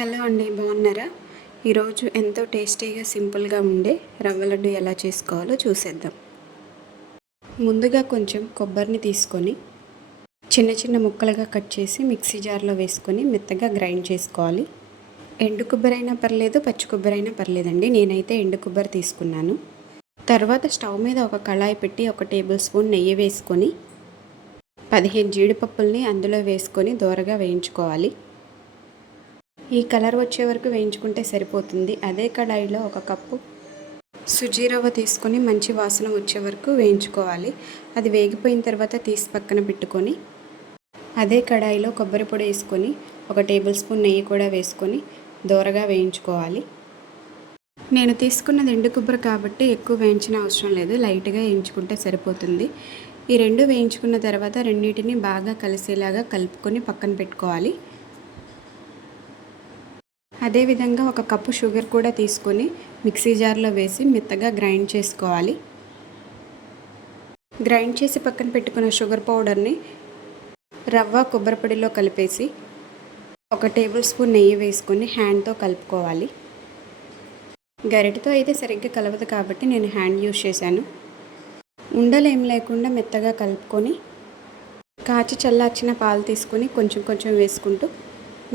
Hello అండి, బాగున్నారా? ఈరోజు ఎంతో టేస్టీగా సింపుల్గా ఉండే రవ్వ లడ్డు ఎలా చేసుకోవాలో చూసేద్దాం. ముందుగా కొంచెం కొబ్బరిని తీసుకొని చిన్న చిన్న ముక్కలుగా కట్ చేసి మిక్సీ జార్లో వేసుకొని మెత్తగా గ్రైండ్ చేసుకోవాలి. ఎండు కొబ్బరి అయినా పర్లేదు, పచ్చి కొబ్బరి అయినా పర్లేదండి. నేనైతే ఎండు కొబ్బరి తీసుకున్నాను. తర్వాత స్టవ్ మీద ఒక కళాయి పెట్టి 1 టేబుల్ స్పూన్ నెయ్యి వేసుకొని 15 జీడిపప్పుల్ని అందులో వేసుకొని దోరగా వేయించుకోవాలి. ఈ కలర్ వచ్చే వరకు వేయించుకుంటే సరిపోతుంది. అదే కడాయిలో 1 కప్పు సుజీ రవ్వ తీసుకొని మంచి వాసన వచ్చే వరకు వేయించుకోవాలి. అది వేగిపోయిన తర్వాత తీసి పక్కన పెట్టుకొని అదే కడాయిలో కొబ్బరి పొడి వేసుకొని 1 టేబుల్ స్పూన్ నెయ్యి కూడా వేసుకొని దోరగా వేయించుకోవాలి. నేను తీసుకున్నది ఎండు కొబ్బరి కాబట్టి ఎక్కువ వేయించిన అవసరం లేదు, లైట్గా వేయించుకుంటే సరిపోతుంది. ఈ రెండు వేయించుకున్న తర్వాత రెండింటిని బాగా కలిసేలాగా కలుపుకొని పక్కన పెట్టుకోవాలి. అదేవిధంగా 1 కప్పు షుగర్ కూడా తీసుకొని మిక్సీ జార్లో వేసి మెత్తగా గ్రైండ్ చేసుకోవాలి. గ్రైండ్ చేసి పక్కన పెట్టుకున్న షుగర్ పౌడర్ని రవ్వ కొబ్బరి పొడిలో కలిపేసి 1 టేబుల్ స్పూన్ నెయ్యి వేసుకొని హ్యాండ్తో కలుపుకోవాలి. గరిటెతో అయితే సరిగ్గా కలవదు కాబట్టి నేను హ్యాండ్ యూజ్ చేశాను. ఉండలు ఏం లేకుండా మెత్తగా కలుపుకొని కాచి చల్లార్చిన పాలు తీసుకొని కొంచెం కొంచెం వేసుకుంటూ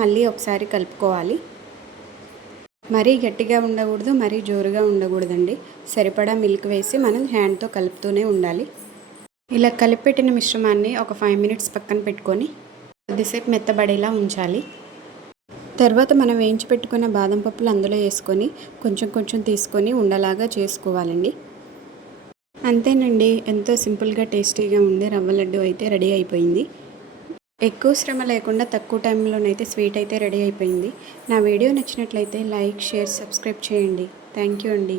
మళ్ళీ ఒకసారి కలుపుకోవాలి. మరీ గట్టిగా ఉండకూడదు, మరీ జోరుగా ఉండకూడదండి. సరిపడా మిల్క్ వేసి మనం హ్యాండ్తో కలుపుతూనే ఉండాలి. ఇలా కలిపెట్టిన మిశ్రమాన్ని ఒక 5 మినిట్స్ పక్కన పెట్టుకొని కొద్దిసేపు మెత్తబడేలా ఉంచాలి. తర్వాత మనం వేయించి పెట్టుకున్న బాదం పప్పులు అందులో వేసుకొని కొంచెం కొంచెం తీసుకొని ఉండలాగా చేసుకోవాలండి. అంతేనండి, ఎంతో సింపుల్గా టేస్టీగా ఉండే రవ్వ లడ్డు అయితే రెడీ అయిపోయింది. ఎక్కువ శ్రమ లేకుండా తక్కువ టైంలోనైతే స్వీట్ అయితే రెడీ అయిపోయింది. నా వీడియో నచ్చినట్లయితే లైక్, షేర్, సబ్స్క్రైబ్ చేయండి. థ్యాంక్ యూ అండి.